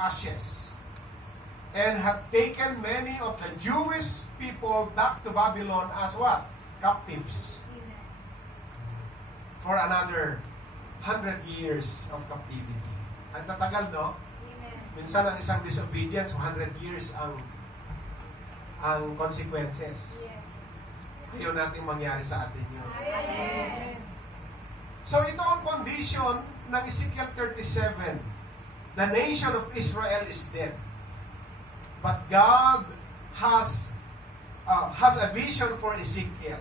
ashes, and had taken many of the Jewish people back to Babylon as what? Captives. For another 100 years of captivity. Ang tatagal, no? Minsan ang isang disobedience, 100 years ang consequences. Ayaw natin mangyari sa atin yun. So ito ang condition ng Ezekiel 37. The nation of Israel is dead. But God has a vision for Ezekiel.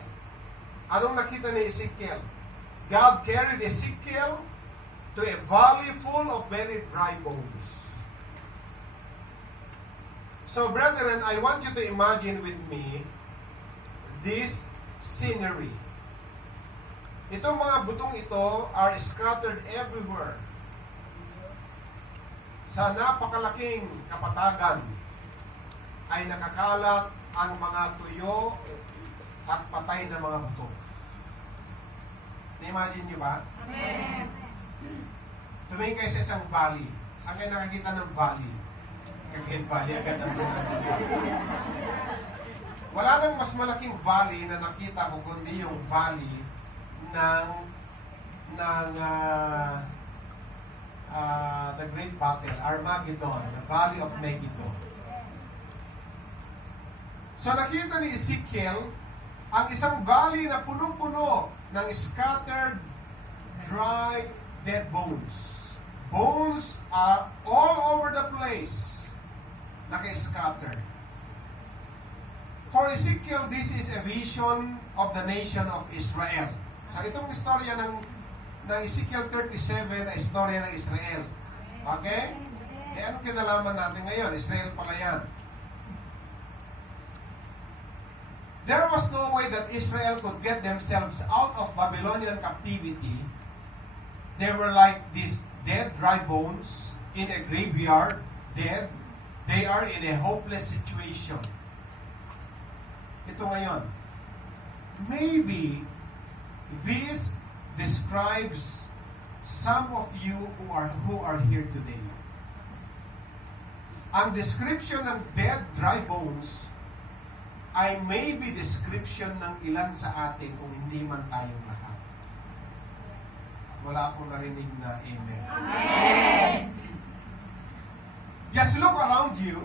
Anong nakita ni Ezekiel? God carried Ezekiel to a valley full of very dry bones. So, brethren, I want you to imagine with me this scenery. Itong mga butong ito are scattered everywhere. Sa napakalaking kapatagan ay nakakalat ang mga tuyo at patay na mga buto. Na-imagine nyo ba? Amen. Tumingin kayo sa isang valley. Saan kayo nakakita ng valley? Cagayan Valley agad ang sinabi. Wala nang mas malaking valley na nakita ko kundi yung valley ng the Great Battle, Armageddon, the Valley of Megiddo. So nakita ni Ezekiel ang isang valley na punong-puno ng scattered, dry, dead bones. Bones are all over the place. Naka-scatter. For Ezekiel, this is a vision of the nation of Israel. So itong istorya ng Ezekiel 37 ay istorya ng Israel. Okay? Eh ano kinalaman natin ngayon? Israel pala yan. There was no way that Israel could get themselves out of Babylonian captivity. They were like these dead, dry bones in a graveyard, dead. They are in a hopeless situation. Ito ngayon. Maybe this describes some of you who are here today. Ang description ng dead, dry bones ay maybe description ng ilan sa atin kung hindi man tayong lahat. At wala akong narinig na amen. Amen. Just look around you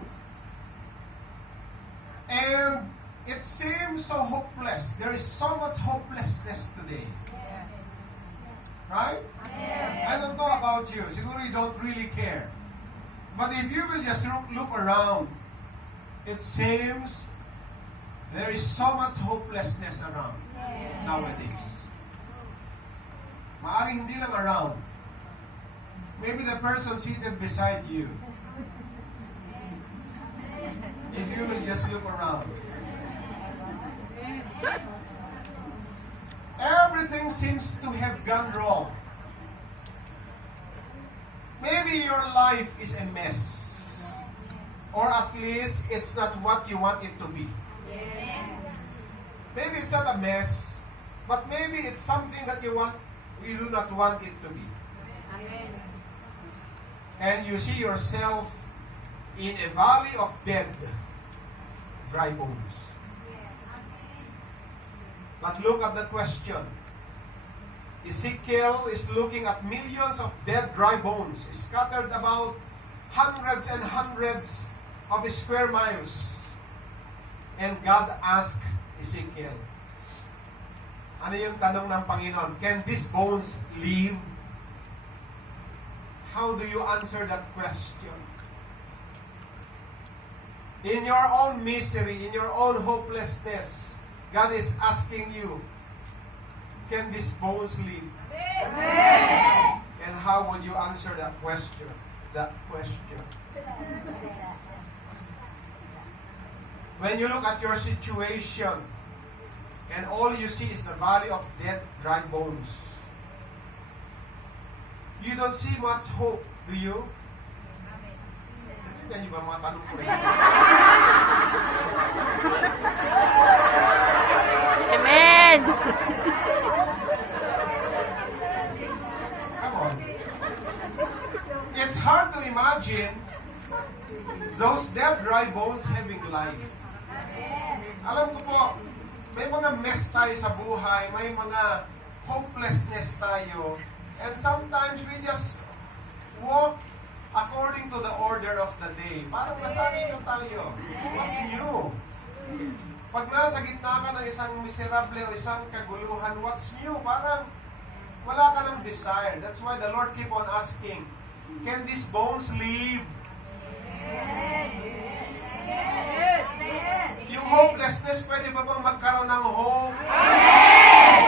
and it seems so hopeless. There is so much hopelessness today. Right? I don't know about you. Siguro you don't really care. But if you will just look around, it seems there is so much hopelessness around nowadays. Maaring hindi lang around. Maybe the person seated beside you. If you will just look around. Everything seems to have gone wrong. Maybe your life is a mess. Or at least it's not what you want it to be. Maybe it's not a mess, but maybe it's something that you do not want it to be. And you see yourself in a valley of dead, dry bones. But look at the question. Ezekiel is looking at millions of dead, dry bones scattered about hundreds and hundreds of square miles. And God asked Ezekiel, ano yung tanong ng Panginoon? Can these bones live? How do you answer that question? In your own misery, in your own hopelessness, God is asking you, can these bones live? Amen. And how would you answer that question? When you look at your situation, and all you see is the valley of dead, dry bones, you don't see much hope, do you? Natindihan niyo ba mga tanong ko rin? Amen. Come on. It's hard to imagine Those dead, dry bones having life. Alam ko po, may mga mess tayo sa buhay, may mga hopelessness tayo, and sometimes we just walk according to the order of the day. Parang nasanay na tayo. What's new? Pag nasa gitna ka ng isang miserable o isang kaguluhan, what's new? Parang wala ka ng desire. That's why the Lord keep on asking, can these bones live? Yung hopelessness, pwede ba bang magkaroon ng hope?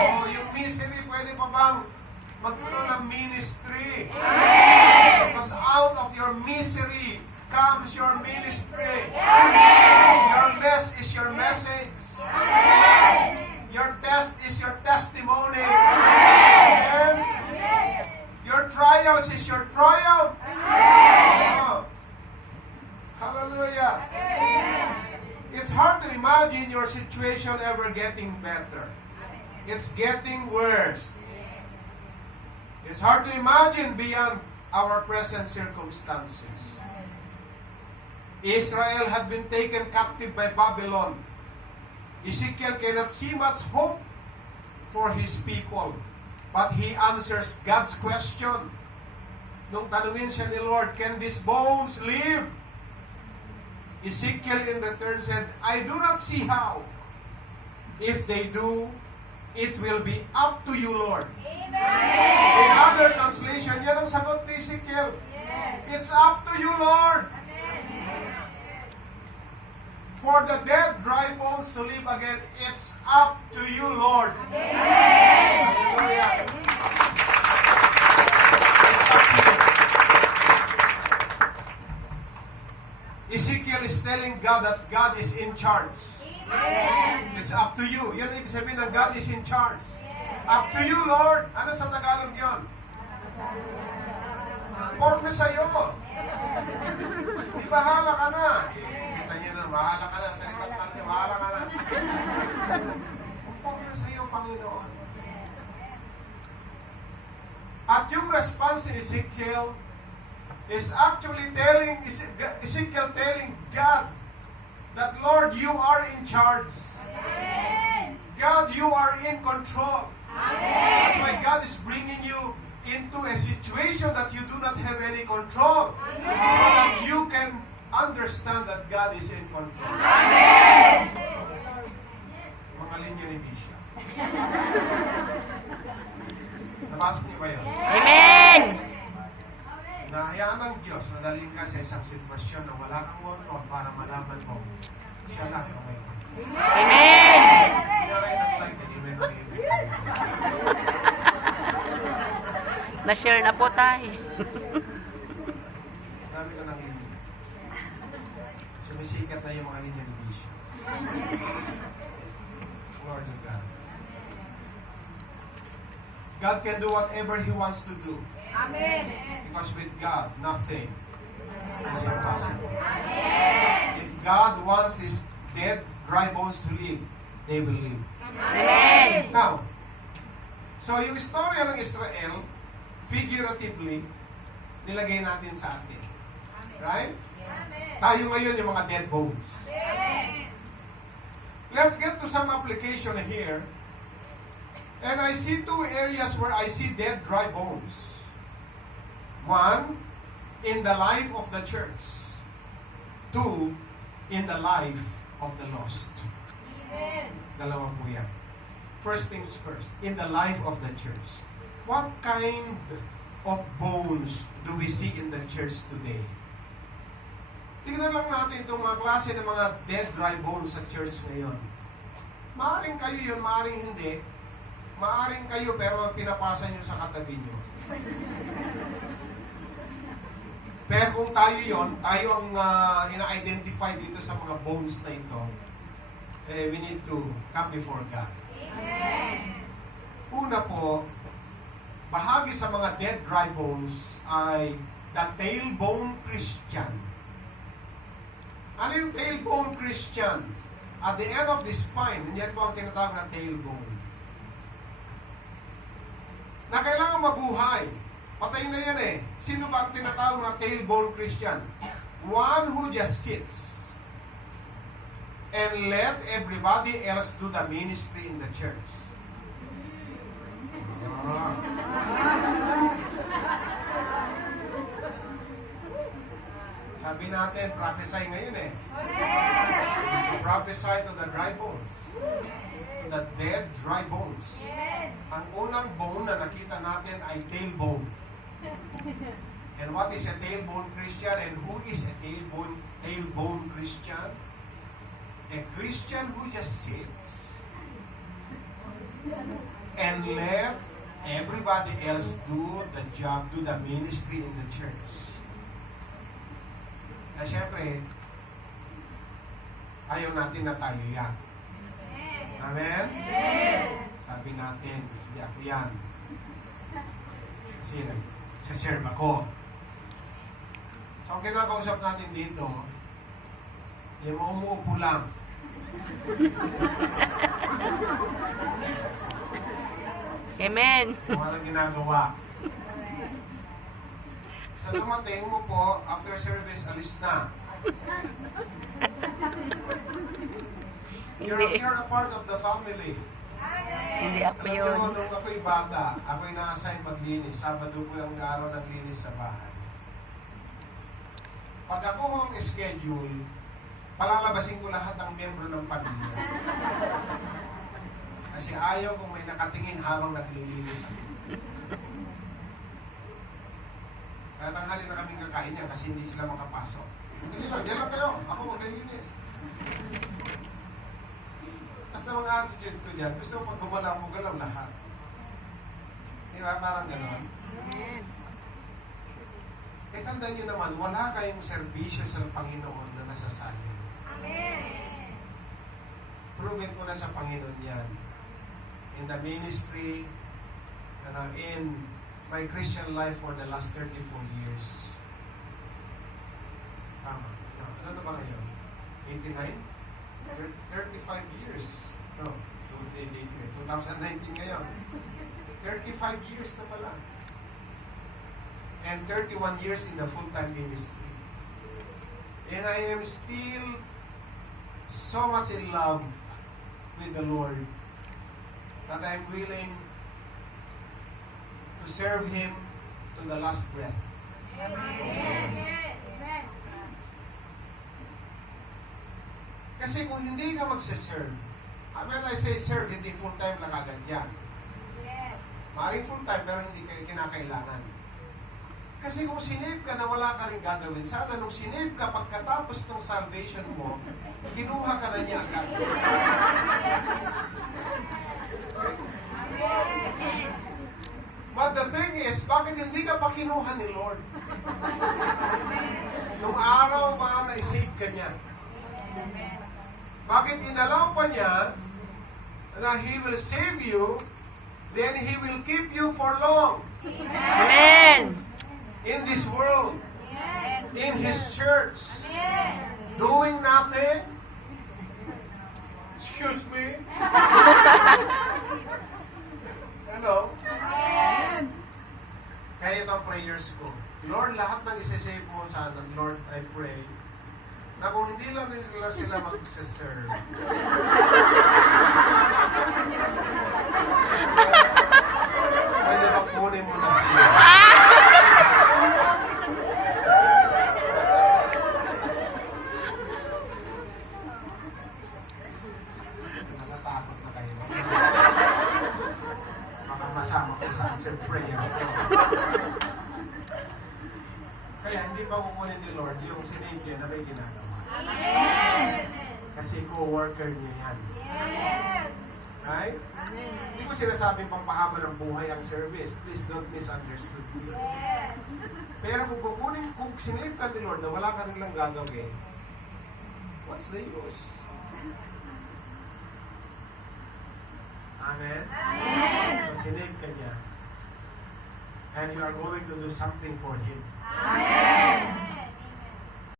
O yung misery, pwede pa bang magkaroon ng ministry? Because out of your misery comes your ministry. Your mess is your message. Your test is your testimony. And your trials is your triumph. Oh. Hallelujah. It's hard to imagine your situation ever getting better. It's getting worse. It's hard to imagine beyond our present circumstances. Israel had been taken captive by Babylon. Ezekiel cannot see much hope for his people. But he answers God's question. Nung tanungin siya ni Lord, can these bones live? Ezekiel in return said, I do not see how. If they do, it will be up to you, Lord. Amen. In other translation, yan ang sagot ni Ezekiel. It's up to you, Lord. For the dead, dry bones to live again, it's up to you, Lord. Amen. Hallelujah. It's up to you. Ezekiel is telling God that God is in charge. Amen. It's up to you. Yan ang ibig sabihin ng God is in charge. Up to you, Lord. Ano sa Tagalog yun? Porme sa'yo. Di bahala ka na. Kita niyo na, bahala ka na. Salitang natin, bahala ka na. Porme sa'yo, Panginoon. At yung response ni Ezekiel is actually telling, Ezekiel telling God that, Lord, you are in charge. Amen. God, you are in control. Amen. That's why God is bringing you into a situation that you do not have any control. So that you can understand that God is in control. Amen. Mga linya ni Misha. Nabasa niyo ba yun? Amen. Nahayaan ng Diyos na dalhin ka sa isang sitwasyon na wala kang control para malaman mo siya lang ang may control. Amen. Kaya kayo nag-like na amen na amen. Na-share na po tayo. Dami ko ng linya. Sumisikat na yung mga linya ni Misha. Lord to God. God can do whatever He wants to do. Amen. Because with God, nothing is impossible. Amen. If God wants His dead, dry bones to live, they will live. Amen. Now, so yung istorya ng Israel, figuratively, nilagay natin sa atin. Right? Tayo ngayon yung mga dead bones. Let's get to some application here. And I see two areas where I see dead, dry bones. One, in the life of the church. Two, in the life of the lost. Amen. Dalawa po yan. First things first, in the life of the church. What kind of bones do we see in the church today? Tingnan lang natin itong mga klase ng mga dead, dry bones sa church ngayon. Maaring kayo yun, maaring hindi. Maaring kayo pero pinapasa nyo sa katabi nyo. Pero kung tayo yon, tayo ang ina-identify dito sa mga bones na ito, we need to come before God. Amen. Una po, bahagi sa mga dead, dry bones ay the tailbone Christian. Ano yung tailbone Christian? At the end of the spine, yan po ang tinatawag na tailbone. Na kailangan mabuhay. Patay na yan eh. Sino ba ang tinatawag na tailbone Christian? one who just sits and let everybody else do the ministry in the church. Ah. Sabi natin, prophesy ngayon eh. Prophesy to the dry bones. To the dead dry bones. Ang unang bone na nakita natin ay tailbone. And what is a tailbone Christian? And who is a tailbone Christian? A Christian who just sits and let everybody else do the job, do the ministry in the church. Na syempre, ayaw natin na tayo yan. Amen? Sabi natin, hindi ako yan. Kasi nagsaserve ako. So, ang kinakausap natin dito, yung umuupo lang. Amen. Kung anong ginagawa. Sa dumating mo po, after service, alis na. You're a part of the family. Hindi ako Alam yun. nyo, nung ako'y bata, ako'y na-assign maglinis. Sabado po yung araw naglinis sa bahay. Pag ako ang schedule, palalabasin ko lahat ng miyembro ng pamilya. Kasi ayaw kung may nakatingin habang naglilinis ako. Kaya tanghali na kaming kakain yan kasi hindi sila makapasok. Hindi lang, yan lang kayo. Ako maglilinis. Basta mga attitude ko dyan, gusto pag gumalaw mo, galaw lahat. Di ba? Parang gano'n. Eh, tandaan nyo naman, wala kayong serbisyo sa Panginoon na nasasayang. Amen. Proven ko na sa Panginoon yan. In the ministry, and in my Christian life for the last 34 years. Tama. Ano na ba ngayon? 89? 35 years. No, 2019 ngayon. 35 years na pala. And 31 years in the full-time ministry. And I am still so much in love with the Lord that I'm willing to serve Him to the last breath. Amen. Kasi kung hindi ka magsiserve, when I say serve, hindi full-time lang agad yan. Maaaring full-time pero hindi kayo kinakailangan. Kasi kung sinave ka na wala ka rin gagawin, sana nung sinave ka pagkatapos ng salvation mo, kinuha ka na niya agad. But the thing is, bakit hindi ka pa kinuha ni Lord? Nung araw ba na-save ka niya? Bakit inalaw pa niya na He will save you, then He will keep you for long Amen. in this world, in His church, Amen. doing nothing? Excuse me? Hello? Kaya itong prayers ko. Lord, lahat ng isa-save mo sana, Lord, I pray, na kung hindi lang sila mag-serve, pwede bang kunin mo na sila. Natatakot na kayo. Baka masama ko sa answered prayer. Kaya hindi pa kukunin ni Lord yung sinave niya na may ginagawa. Amen. Kasi co-worker niya yan. Yes. Right? Hindi ko sinasabing pampahaba ng buhay ang service. Please don't misunderstood me. Yes. Pero kung sinave ka ni Lord na wala ka rin lang gagawin, what's the use? Amen? Amen. So sinave ka niya. And you are going to do something for Him. Amen.